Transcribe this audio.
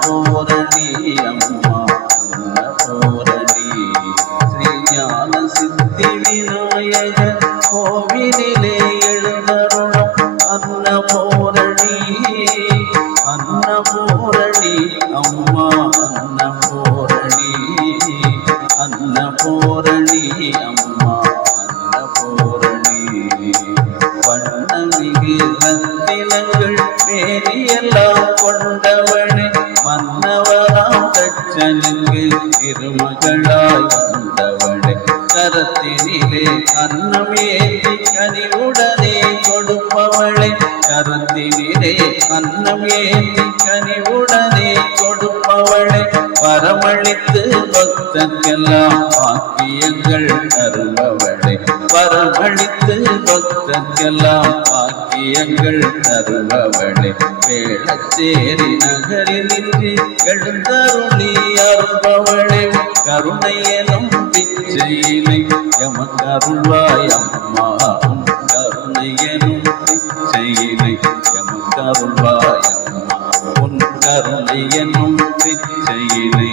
பூரணி அம்மா பூரணி ஸ்ரீ ஞான சித்தி விநாயக கோவிலிலே எழுந்தருளும் அன்ன பூரணி அன்ன பூரணி. அம்மா அன்ன பூரணி அன்ன பூரணி மன்னவராம் தட்சனுக்கு திருமகளாய் வந்தவளே கரத்தினிலே அன்னமேந்தி கனிவுடனே கொடுப்பவளே கரத்தினிலே அன்னமேந்தி கனிவுடனே கொடுப்பவளே வரமளித்து பக்தர்க்கெல்லாம் பாக்கியங்கள் தருபவளே வரமளித்து பக்தர்க்கெல்லாம் பாக்கியங்கள் தருபவளே வேளச்சேரி நகரில் இன்றி எழுந்தருளி அருபவளே கருணை எனும் பிச்சையினை எமக்கருள்வாய் அம்மா. கருணை எனும் பிச்சையினை எமக்கருள்வாய் அம்மா. உன் கருணை எனும் பிச்சையினை